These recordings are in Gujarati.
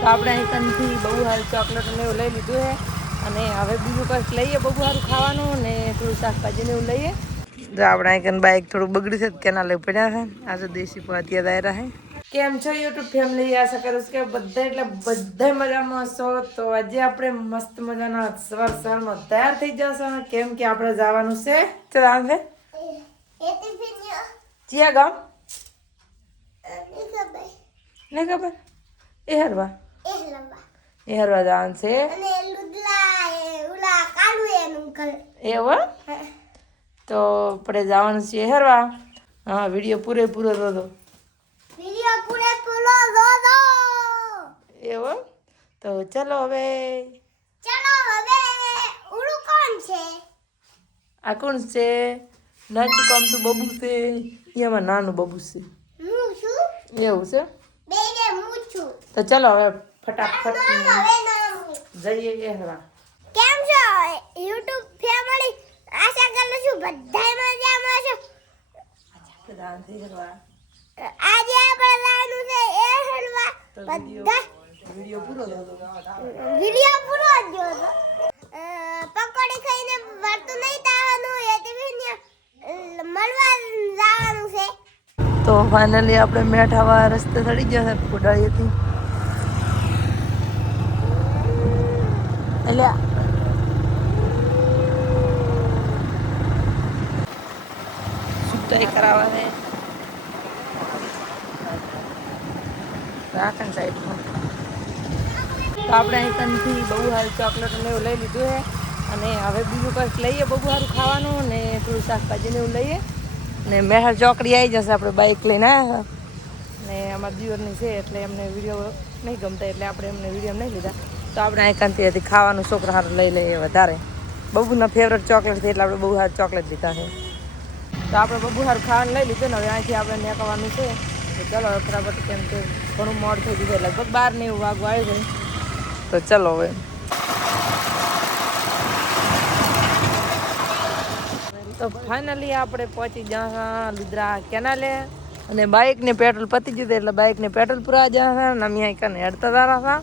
તો આપણે અહીંથી બહુ સારું ચોકલેટ ને એવું લઈ લીધું છે. અને હવે બીજું કંઈક લઈએ બહુ સારું ખાવાનું ને થોડું શાકભાજી ને એવું લઈએ. જો આપણે અહીં બાઇક થોડું બગડ્યું છે કેના લઈ પડ્યા છે. આજે દેશી પાતિયા દાયરા છે. કેમ છો યુટ્યુબ ફેમિલી આશા કરું કે બધા એટલે બધા મજામાં હશો. તો આજે આપણે મસ્ત મજાના સવાર સવારમાં તૈયાર થઈ જશો. કેમ કે આપણે જવાનું છે? ચાલ છે. ચિયા ગામ? નહીં ખબર. એ હરવા. એ હરવા જવાનું છે એવો તો આપણે જવાનું છે હરવા હા વીડિયો પૂરેપૂરો દો એવો તો ચલો હવે આ કોણ છે નાચું કામ તો બબુ છે એમાં નાનું બબુ છે એવું છે તો ચલો હવે ફટાફટ જઈએ એ હરવા કેમ છો? યુટ્યુબ ફેમિલી આશા કરું છું બધા મજામાં છો. આજે આપણે લાવવાનું છે એ હલવા બધા. વીડિયો પૂરો દો વિડિયો પૂરો થયો પકોડી ખાઈને વળતું નહીં તાવાનું એ ટીવી મળવા જવાનું છે. તો ફાઇનલી આપણે મેઠાવા રસ્તે ચડી ગયા છે કોડાળીએથી એટલે સુટાઈ કરાવવા રાખણ સાઈડમાં તો આપણે અહીંથી બહુ સારી ચોકલેટ ને એવું લઈ લીધું છે. અને હવે બીજું કંઈક લઈએ બહુ સારું ખાવાનું ને થોડું શાકભાજી ને એવું લઈએ. ને મેહર ચોકડી આવી જશે આપણે બાઇક લઈને આવ્યા ને અમારા દિયોરની છે એટલે એમને વીડિયો નહીં ગમતા એટલે આપણે એમને વીડિયો નહીં લીધા. તો આપણે અહીંથી હતી ખાવાનું છોકરા સારું લઈ લઈએ વધારે. બબુના ફેવરેટ ચોકલેટ છે એટલે આપણે બહુ સારું ચોકલેટ લીધા છે તો આપણે બહુ સારું ખાવાનું લઈ લીધું ને હવે અહીંથી આપણે નીકળવાનું છે. તો ચલો ફટાફટ કેમ કે ઘણું મોડ થઈ ગયું છે, લગભગ બાર ને એવું વાગવા આવી ગયું તો ચલો હવે. તો ફાઇનલી આપણે પહોંચી ગયા લુદ્રા કેનાલે અને બાઇકને પેટ્રોલ પતી ગયું એટલે બાઇકને પેટ્રોલ પૂરા ગયા અને અમે અહીં હેડતા હતા.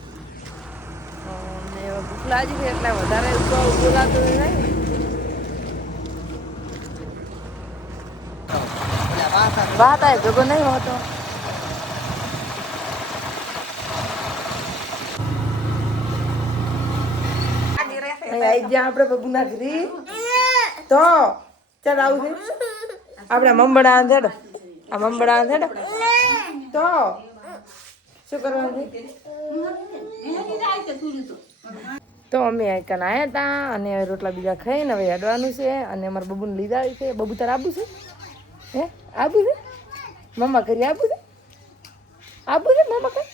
ભૂખ લાગી છે એટલે વધારે બોલાતું નહીં વાત આવે ભેગો નહીં હોતો. આપણે બબુના ઘરી. તો, ચાલ આવું છે. આપણે મંબડા અંધેડ આ મંબડા અંધેડ તો, શું કરવાનું તો અમે આઈકન આવ્યા હતા અને રોટલા બીજા ખાઈને હવે હેડવાનું છે અને અમારા બબુને લીધા છે. બબુ તારે આબુ છે? હે? આબુ છે? મમ્મા કરી આબુ છે? આબુ છે મમ્મા કરી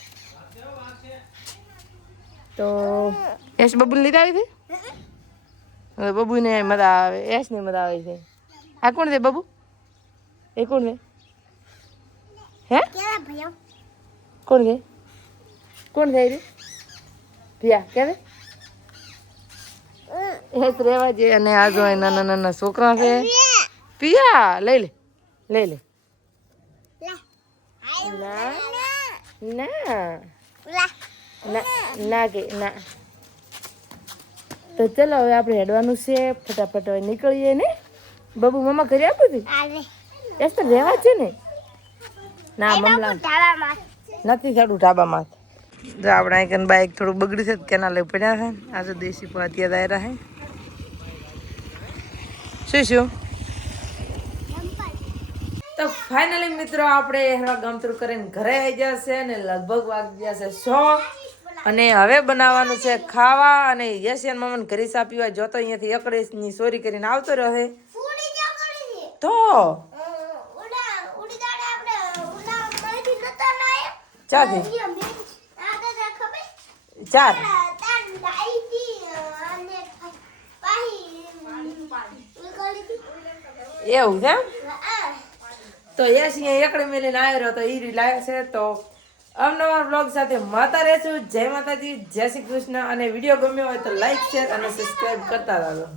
તો યશ બબુને લીધા આવી છે? હવે બબુને મજા આવે યશને મજા આવે છે. આ કોણ છે બબુ? એ કોણ છે? હે? કોણ છે? કોણ છે રે ભિયા કે રે એ તો રહેવા જે અને આ જો નાના નાના છોકરા છે. પિયા લઈ લે લઈ લે. ના ના ના ના કે ના. તો ચલો હવે આપણે હેડવાનું છે. ફટાફટ હવે નીકળીએ ને. બબુ મમ્મા ઘરે આપું છું એસ તો રહેવા છે ને. ના મમલા. નથી ચડું ઢાબામાં જો આપણે અહીં બાઇક થોડું બગડ્યું છે તો કેના લઈ પડ્યા છે. આજે દેશી પાતિયા દાયરા છે શું શું? તો ફાઇનલી મિત્રો આપણે હવા ગમતું કરીને ઘરે આવી જશે અને લગભગ વાગી જશે સો. અને હવે બનાવવાનું છે ખાવા અને યશિયન મામાને ઘરે જો જોતો અહીંયાથી એકડેસની ચોરી કરીને આવતો રહે. તો? ઉડા ઉડી દાડે આપણે ઉડા મળીથી નતો લાયા ચાથી તો ચાર. એવું છે? તો યશ અહીંયા એકડે મેલીને આવ્યો તો એ રી લાવે છે. તો અવનવા બ્લોગ સાથે માતા રહેશું. જય માતાજી, જય શ્રી કૃષ્ણ. અને વીડિયો ગમ્યો હોય તો લાઈક, શેર અને સબસ્ક્રાઈબ કરતા રહો